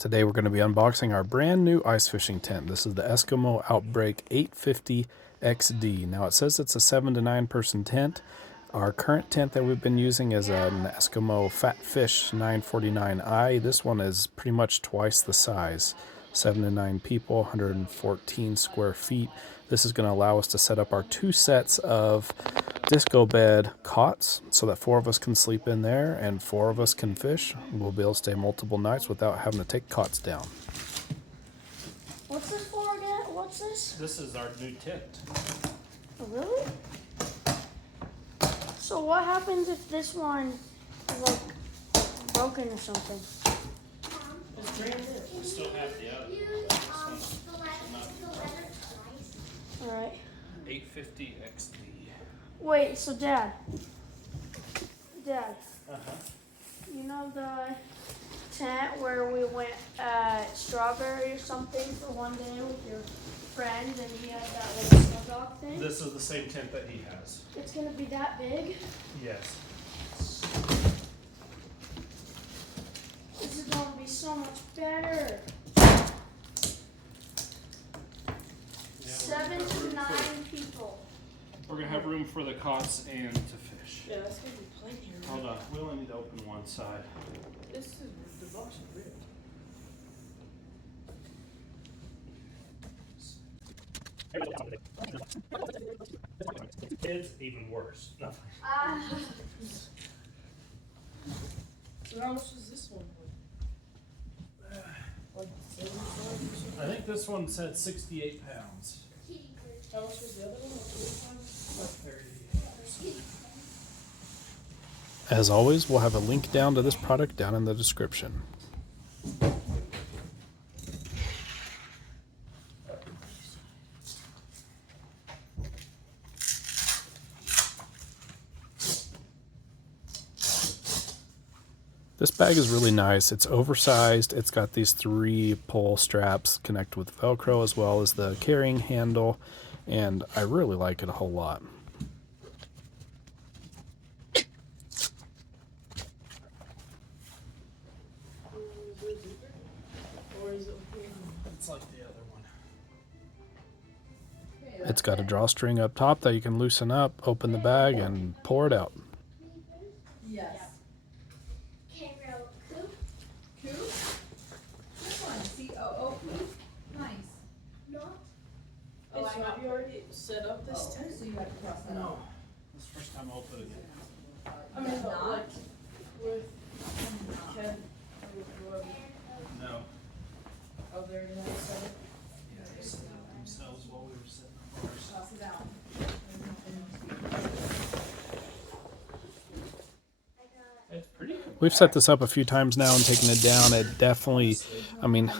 Today we're going to be unboxing our brand new ice fishing tent. This is the Eskimo Outbreak 850 XD. Now it says it's a 7 to 9 person tent. Our current tent that we've been using is an Eskimo Fat Fish 949i. This one is pretty much twice the size. 7 to 9 people, 114 square feet. This is going to allow us to set up our 2 sets of disco bed cots so that 4 of us can sleep in there and 4 of us can fish. We'll be able to stay multiple nights without having to take cots down. What's this for again? What's this? This is our new tent. Oh, really? So what happens if this one is like broken or something? It's brand new. We still have the other one. Alright. 850 XD. Wait, so Dad. Uh-huh. You know the tent where we went Strawberry or something for one day with your friend and he had that little snow dog thing? This is the same tent that he has. It's gonna be that big? Yes. This is gonna be so much better. 7 to 9 people. We're going to have room for the cots and to fish. Yeah, that's gonna be plenty of room. Hold on, we only need to open one side. This is the box is real. It's even worse. Nothing. So how much is this one? Like 75 or something? I think this one said 68 pounds. How much was the other one? Like 45? As always, we'll have a link down to this product down in the description. This bag is really nice. It's oversized. It's got these 3 pull straps connect with Velcro as well as the carrying handle, and I really like it a whole lot. It's like the other one. It's got a drawstring up top that you can loosen up, open the bag, and pour it out. Yes. Coop? This one, C-O-O-P? Nice. Oh, so have you already set up this tent? So you have to cross that No. out. This is the first time I'll put it in. I mean, Not? like, with Ken, or with whoever. No. Oh, there you have it set up. Yeah, they set it up themselves while we were setting up ours. Cross it out. It's pretty cool. We've set this up a few times now and taken it down. It definitely, I mean,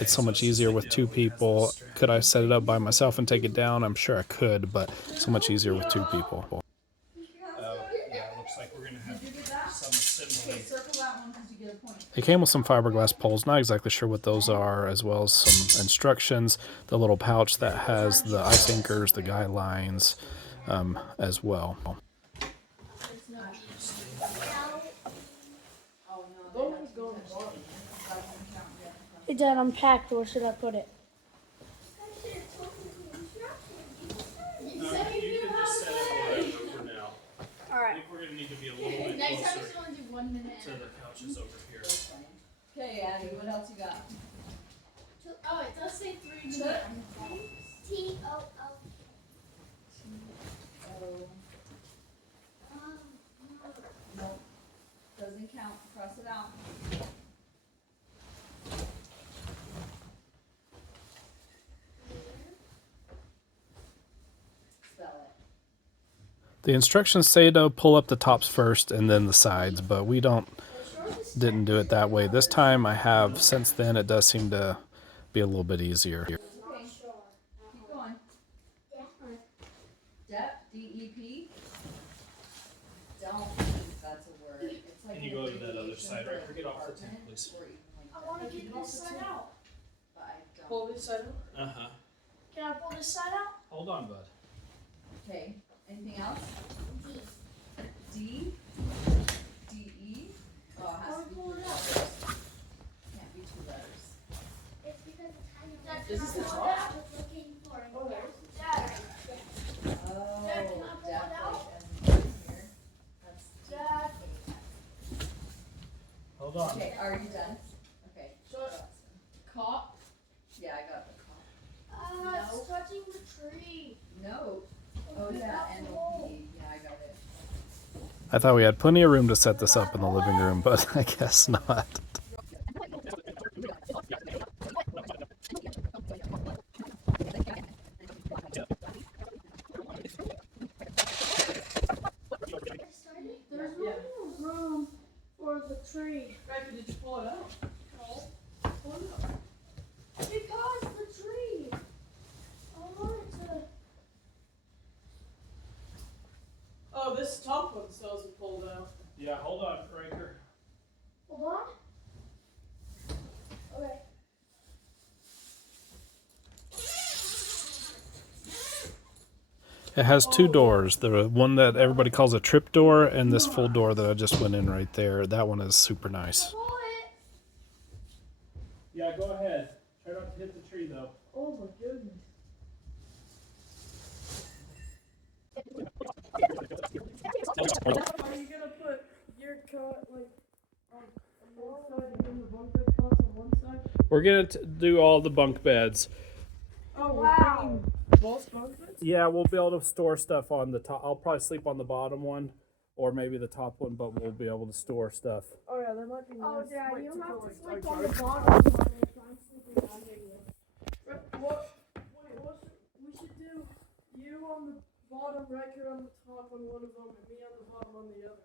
it's so much easier with 2 people. Could I set it up by myself and take it down? I'm sure I could, but so much easier with 2 people. Yeah, it looks like we're going to have Did you get that? some assembly. Okay, circle that one because you get a point. It came with some fiberglass poles. Not exactly sure what those are, as well as some instructions. The little pouch that has the ice anchors, the guy lines, as well. Those ones go in the bottom. Hey Dad, I'm packed. Where should I put it? You can just set it wherever for now. I Alright. think we're going to need to be a little bit Next time closer it's only do 1 minute. to the couches over here. Okay, Abby, what else you got? Oh, it does say 3 minutes. Oh. Nope. Doesn't count. Cross it out. Spell it. The instructions say to pull up the tops first and then the sides, but we didn't do it that way. This time I have. Since then, it does seem to be a little bit easier. Okay. Keep going. Depth, D-E-P. Don't think that's a word. It's like Can you go to that other side right here? Get off the tent, please. I want to get this side out. But I don't. Pull this side up. Uh-huh. Can I pull this side out? Hold on, bud. Okay, anything else? D? D-E? Oh, it has to be 2 letters. Can't be 2 letters. Dad, Is can I this the pull it top? out? Looking for it. Oh, Dad, Oh, Dad, can I pull it out? definitely. Here. That's Dad. Hold on. okay, are you done? Okay. So, cop. Yeah, I got the cop. It's touching the tree. No. Oh yeah, and OP. Yeah, I got it. I thought we had plenty of room to set this up in the living room, but I guess not. There's no more room for the tree. Rebecca, did you pull it out? Because the tree. I want it to. Oh, this top one still isn't pulled out. Yeah, hold on, Riker. Hold on. Okay. It has two doors. The one that everybody calls a trip door and this full door that I just went in right there. That one is super nice. Pull it. Yeah, go ahead. Try not to hit the tree though. Oh my goodness. Are you gonna put your cot like on one side and then the bunk bed cots on one side? We're gonna do all the bunk beds. Oh, we're Wow. bringing both bunk beds? Yeah, we'll be able to store stuff on the top. I'll probably sleep on the bottom one, or maybe the top one, but we'll be able to store stuff. Oh yeah, that might be nice. Oh, Dad, Like, you to have put, to like, sleep our on the guard- bottom one if I'm sleeping under you. What? Wait, we should do you on the bottom, Riker on the top on one of them, and me on the bottom on the other.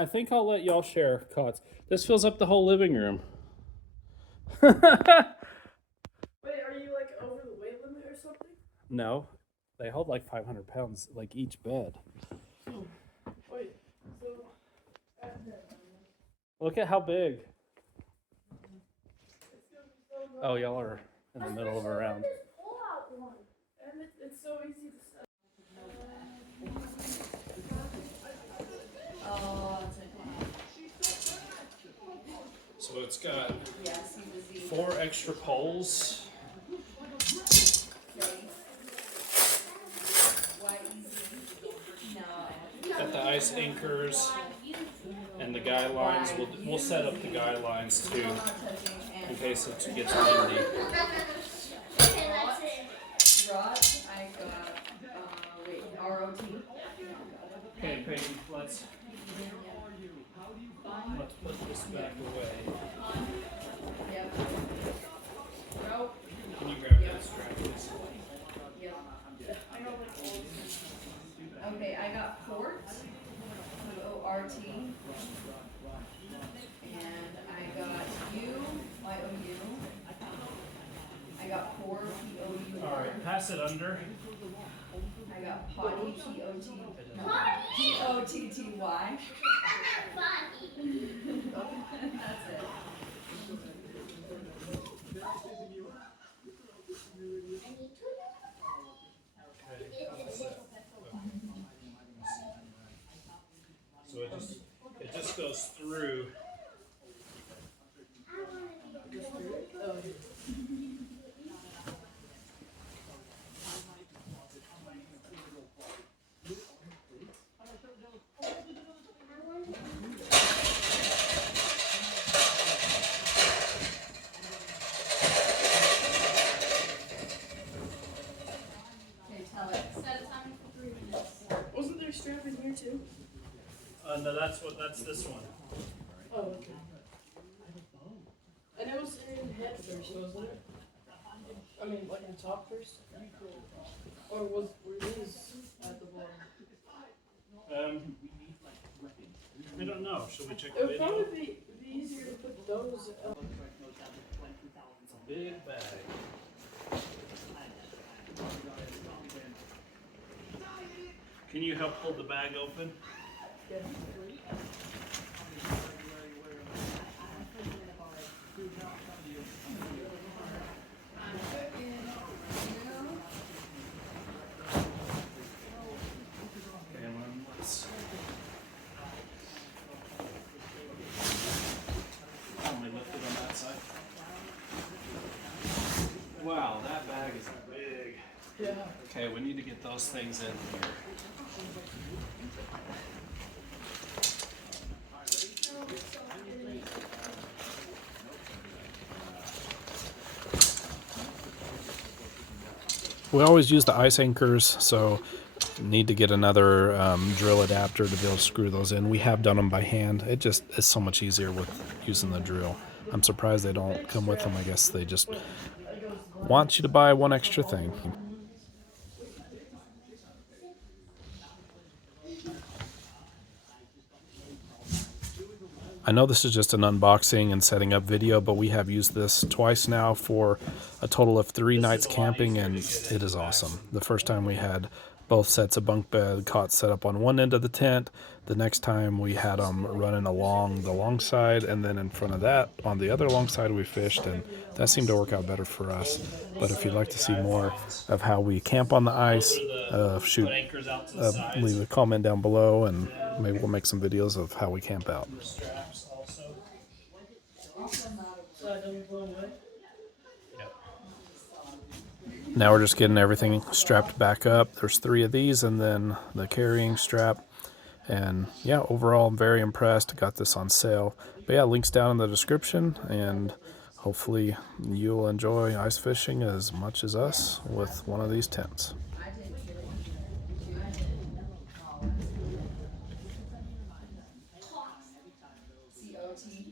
I think I'll let y'all share cots. This fills up the whole living room. Wait, are you like over the weight limit or something? No, they hold like 500 pounds, like each bed. Wait, so Look at how big. it's gonna be so much, Oh, y'all are in the middle of a round. This pull-out one. and it's so easy to set. Oh, it's So it's got yeah, see the Z. 4 extra poles. Okay. Why easy? No. Got the ice anchors and the guy lines. We'll set up the guy lines too I'm not touching in and case it gets windy. Okay, that's it. rod. I got wait, ROT. Okay, Peyton, let's put this back away. Yep. Nope. Can you grab that strap, please? Yep. Okay, I got port, ORT, and I got U, YOU. I got pour, POUR. All right, pass it under. I got potty, POT. No, POTTY. That's it. So it just goes through. Okay, tell it. Set a timer for 3 minutes. Wasn't there a strap in here too? No, that's this one. Oh, okay. And it was in head first, wasn't it? I mean, like the top first? Or were these at the bottom? I don't know. Should we check It the would video? probably be easier to put those. Big bag. Can you help pull the bag open? Okay, let's only lift it on that side. big. Yeah. Okay, we need to get those things in here. We always use the ice anchors, so need to get another drill adapter to be able to screw those in. We have done them by hand. It just is so much easier with using the drill. I'm surprised they don't come with them. I guess they just want you to buy one extra thing. I know this is just an unboxing and setting up video, but we have used this twice now for a total of 3 nights camping, and it is awesome. The first time we had both sets of bunk bed cots set up on one end of the tent. The next time we had them running along the long side, and then in front of that, on the other long side, we fished, and that seemed to work out better for us. But if you'd like to see more of how we camp on the ice, leave a comment down below, and maybe we'll make some videos of how we camp out. Now we're just getting everything strapped back up. There's 3 of these and then the carrying strap. And yeah, overall I'm very impressed. Got this on sale. But yeah, links down in the description, and hopefully you'll enjoy ice fishing as much as us with one of these tents. COT.